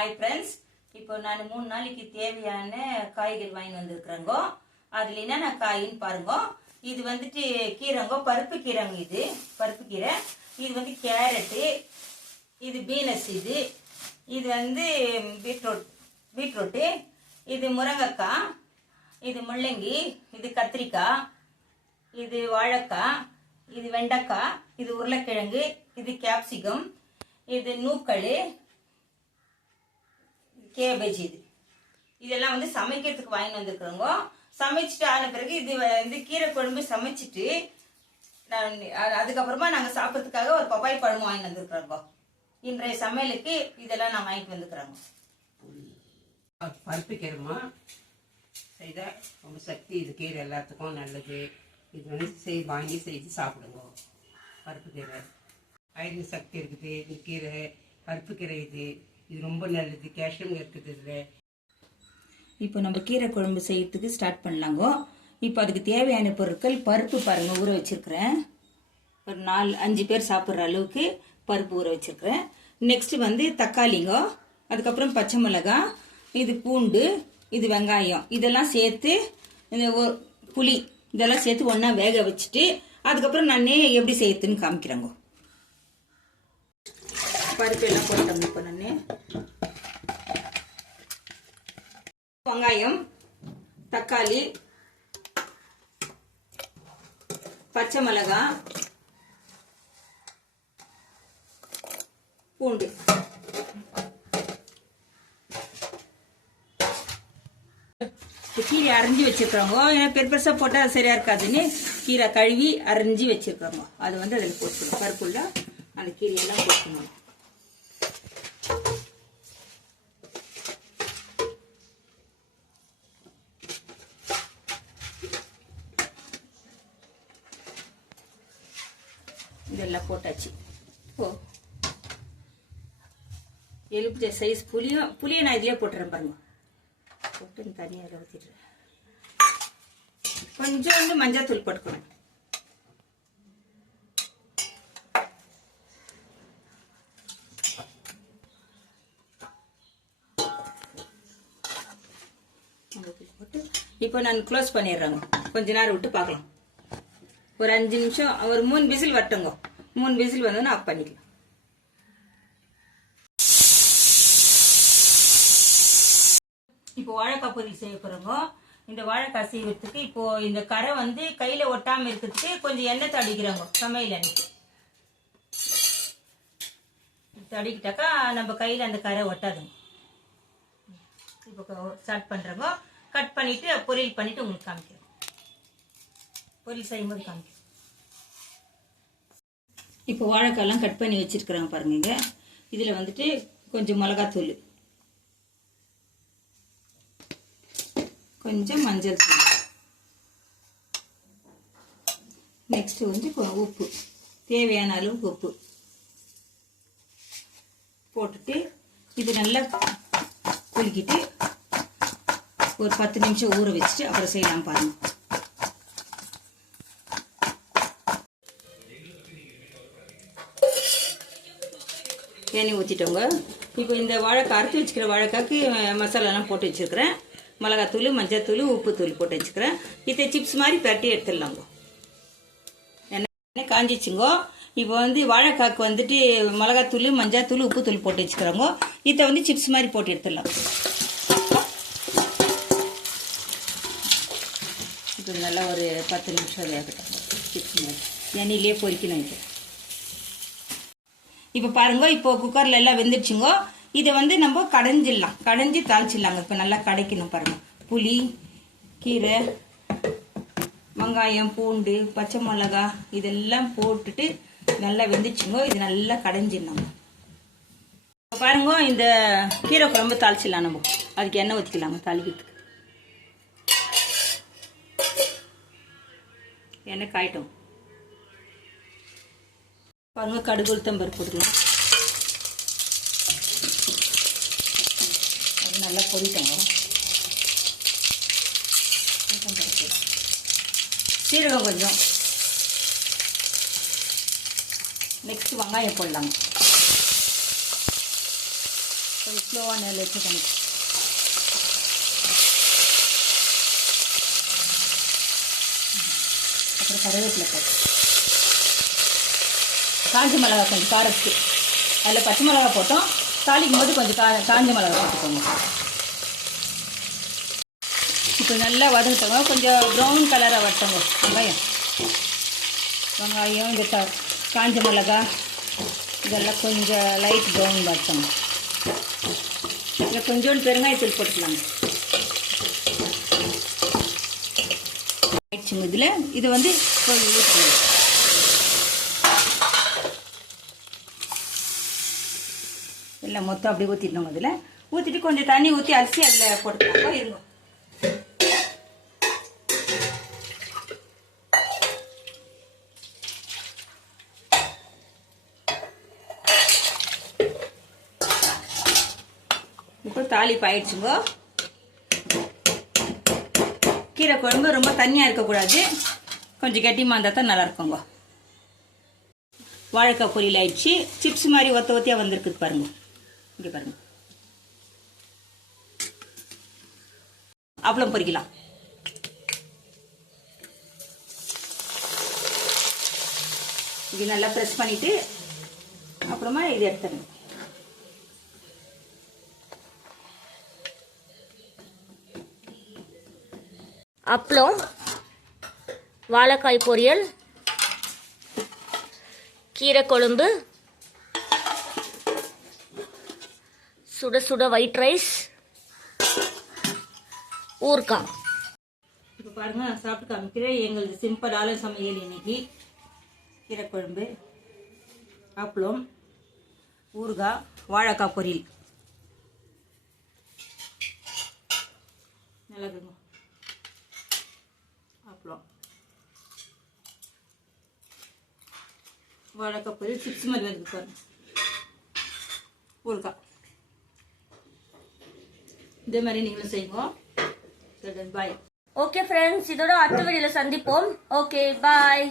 Hi friends, இப்போ நான் 3 நாளைக்கு தேவையான காய்கறி வாங்கி வந்திருக்கிறேங்கோ. அதில் என்னென்ன காயின்னு பாருங்க. இது வந்துட்டு கீரைங்கோ, பருப்பு கீரைங்க. இது பருப்பு கீரை. இது வந்து கேரட்டு, இது பீனஸ், இது வந்து பீட்ரூட்டு, இது முருங்கைக்காய், இது முள்ளங்கி, இது கத்திரிக்காய், இது வாழைக்காய், இது வெண்டைக்காய், இது உருளைக்கிழங்கு, இது கேப்சிகம், இது நூக்கள், கேபேஜ். இதெல்லாம் வந்து சமைக்கிறதுக்கு வாங்கி வந்துருக்குறோங்க. சமைச்சிட்டு ஆன பிறகு இது வந்து கீரை குழம்பு சமைச்சிட்டு அதுக்கப்புறமா நாங்கள் சாப்பிட்றதுக்காக ஒரு பப்பாய் பழமும் வாங்கி வந்துருக்குறோங்க. இன்றைய சமையலுக்கு இதெல்லாம் நான் வாங்கிட்டு வந்துக்கிறோங்க. பருப்பு கீரைமா செய்த ரொம்ப சக்தி. இது கீரை எல்லாத்துக்கும் நல்லது. இது வந்து வாங்கி செய்து சாப்பிடுங்க. பருப்பு கீரை ஐரன் சக்தி இருக்குது. இது கீரை பருப்பு கீரை இது ரொம்ப நல்லது. கால்சியம் இருக்குது இதில். இப்போ நம்ம கீரை குழம்பு செய்யறதுக்கு ஸ்டார்ட் பண்ணலாங்கோ. இப்போ அதுக்கு தேவையான பொருட்கள் பருப்பு பாருங்க, ஊற வச்சிருக்கிறேன். ஒரு 4-5 பேர் சாப்பிட்ற அளவுக்கு பருப்பு ஊற வச்சிருக்கிறேன். நெக்ஸ்ட் வந்து தக்காளிங்க, அதுக்கப்புறம் பச்சை மிளகாய், இது பூண்டு, இது வெங்காயம், இதெல்லாம் சேர்த்து இந்த புளி இதெல்லாம் சேர்த்து ஒன்றா வேக வச்சுட்டு அதுக்கப்புறம் நான் எப்படி செய்யறதுன்னு காமிக்கிறேங்க. பருப்பு எல்லாம் போட்டோம். இப்போ நான் வெங்காயம், தக்காளி, பச்சை மிளகாய், பூண்டு, கீரை அரைஞ்சி வச்சிருக்கிறோங்க. ஏன்னா பெருசா போட்டா அது சரியா இருக்காதுன்னு கீரை கழுவி அரைஞ்சி வச்சிருக்கிறோங்க. அது வந்து அதில் போட்டுக்கணும். பருப்புள்ள அந்த கீரையெல்லாம் போட்டுக்கணும். இதெல்லாம் போட்டாச்சு. ஓ, எலுமிச்சை சைஸ் புளியை நான் இதுலயே போட்டுறேன் பாருங்க. போட்டு தனியாக ஊற்றிடுறேன். கொஞ்சோண்டு மஞ்சள் தூள் போட்டுக்கணும். இப்போ நான் க்ளோஸ் பண்ணிடுறேங்க. கொஞ்ச நேரம் விட்டு பார்க்கலாம். ஒரு 5 நிமிஷம், ஒரு 3 விசில் வரட்டுங்க. 3 விசில் வந்தோன்னு ஆஃப் பண்ணிக்கலாம். இப்போ வாழைக்காய் பொரியல் செய்ய போறோங்க. இந்த வாழைக்காய் செய்வதற்கு இப்போ இந்த கரை வந்து கையில ஒட்டாம இருக்கிறதுக்கு கொஞ்சம் எண்ணெய் தடிக்கிறோங்க. சமையல் எண்ணெய் தடிக்கிட்டாக்கா நம்ம கையில அந்த கரை ஒட்டாதுங்க. இப்போ ஸ்டார்ட் பண்றோங்க. கட் பண்ணிட்டு பொரியல் பண்ணிட்டு உங்களுக்கு காமிக்கிறோம். பொரியல் செய்யும்போது காமிக்கிறோம். இப்போ வாழைக்காயெல்லாம் கட் பண்ணி வச்சிருக்கிறாங்க பாருங்க. இதுல வந்துட்டு கொஞ்சம் மிளகாத்தூள், கொஞ்சம் மஞ்சள் தூள், நெக்ஸ்ட் வந்து உப்பு, தேவையான அளவுக்கு உப்பு போட்டுட்டு இது நல்லா குலுக்கிட்டு ஒரு 10 நிமிஷம் ஊற வச்சுட்டு அப்புறம் செய்யலாம் பாருங்க. எண்ணெய் ஊற்றிட்டோங்க. இப்போ இந்த வாழைக்காய் அரைச்சி வச்சுக்கிற வாழைக்காய்க்கு மசாலாலாம் போட்டு வச்சுருக்கிறேன். மிளகாத்தூள், மஞ்சள், உப்பு தூள் போட்டு வச்சுக்கிறேன். இதை சிப்ஸ் மாதிரி பரட்டி எடுத்துடலாங்கோ. எண்ணெய் காஞ்சிச்சுங்கோ. இப்போ வந்து வாழைக்காய்க்கு வந்துட்டு மிளகாத்தூள், மஞ்சள், உப்பு தூள் போட்டு வச்சுக்கிறோங்க. இதை வந்து சிப்ஸ் மாதிரி போட்டு எடுத்துடலாம். இப்போ நல்லா ஒரு 10 நிமிஷம் வேகட்டும். சிப்ஸ் மாதிரி எண்ணெயிலே பொரிக்கணும். இப்போ பாருங்க, இப்போ குக்கரில் எல்லாம் வெந்துடுச்சுங்க. இதை வந்து நம்ம கடைஞ்சிடலாம். கடைஞ்சி தாளிச்சிடலாங்க. இப்போ நல்லா கடைக்கணும் பாருங்க. புளி, கீரை, வெங்காயம், பூண்டு, பச்சை மிளகாய் இதெல்லாம் போட்டுட்டு நல்லா வெந்துச்சுங்க. இது நல்லா கடைஞ்சிடணும். பாருங்க, இந்த கீரை குழம்பு தாளிச்சிடலாம். நம்ம அதுக்கு எண்ணெய் ஊற்றிக்கலாங்க. தாளிக்கிறதுக்கு எண்ணெய் காயிட்டும் பாருங்க. கடுகு, உளுத்தம்பருப்பு போட்டுக்கலாம். அது நல்லா பொரிட்டோங்க. சீரகம் கொஞ்சம், நெக்ஸ்ட் வெங்காயம் போடலாங்க. கொஞ்சம் ஸ்லோவாக நெல் வச்சுக்கணும். அப்புறம் கருவேப்பிலை போட்டு காஞ்ச மிளகா கொஞ்சம் காரத்துக்கு, அதில் பச்சை மிளகா போட்டோம், தாளிக்கும் போது கொஞ்சம் காஞ்ச மிளகா போட்டுக்கோங்க. இப்போ நல்லா வதங்கிட்டோங்க, கொஞ்சம் ப்ரௌன் கலராக வட்டங்க. வெங்காயம் இந்த காஞ்ச மிளகா இதெல்லாம் கொஞ்சம் லைட் ப்ரௌன் வட்டங்க. இதில் கொஞ்சோண்டு பெருங்காயத்தூள் போட்டுக்கலாங்க. ஆயிடுச்சுங்க. இதில் இது வந்து கொஞ்சம் ஊற்றணும். எல்லாம் மொத்தம் அப்படியே ஊற்றிடணும். அதில் ஊற்றிட்டு கொஞ்சம் தண்ணி ஊற்றி அரிசி அதில் போட்டுக்கலாம். இருங்க. இப்போ தாளிப்பு ஆயிடுச்சுங்க. கீரை குழம்பு ரொம்ப தண்ணியாக இருக்கக்கூடாது, கொஞ்சம் கெட்டியமாக இருந்தால் தான் நல்லா இருக்குங்க. வாழைக்காய் பொரியல் ஆயிடுச்சு. சிப்ஸ் மாதிரி ஒத்த ஒத்தியாக வந்திருக்குது பாருங்க. இங்கே பாருங்க. அப்பளம் பொரிக்கலாம். இது நல்லா ப்ரெஸ் பண்ணிட்டு அப்புறமா இது எடுத்துடணும். அப்பளம், வாழைக்காய் பொரியல், கீரை குழம்பு, சுட சுட ஒயிட் ரைஸ், ஊறுகாய். இப்போ பாருங்க, நான் சாப்பிட்டு காமிக்கிறேன். எங்களுக்கு சிம்பிளான சமையல் இன்னைக்கு. கீரை குழம்பு, அப்பளம், ஊறுகாய், வாழைக்காய் பொரியல். நல்லா இருக்குங்க. அப்பளம், வாழைக்காய் பொரியல், சிப்ஸ் மாதிரி இருக்குது பாருங்க, ஊறுகாய். இதே மாதிரி நீங்களும் செய்வோம். பாய். ஓகே ஃப்ரெண்ட்ஸ், இதோட அடுத்த வீடியோல சந்திப்போம். Okay bye.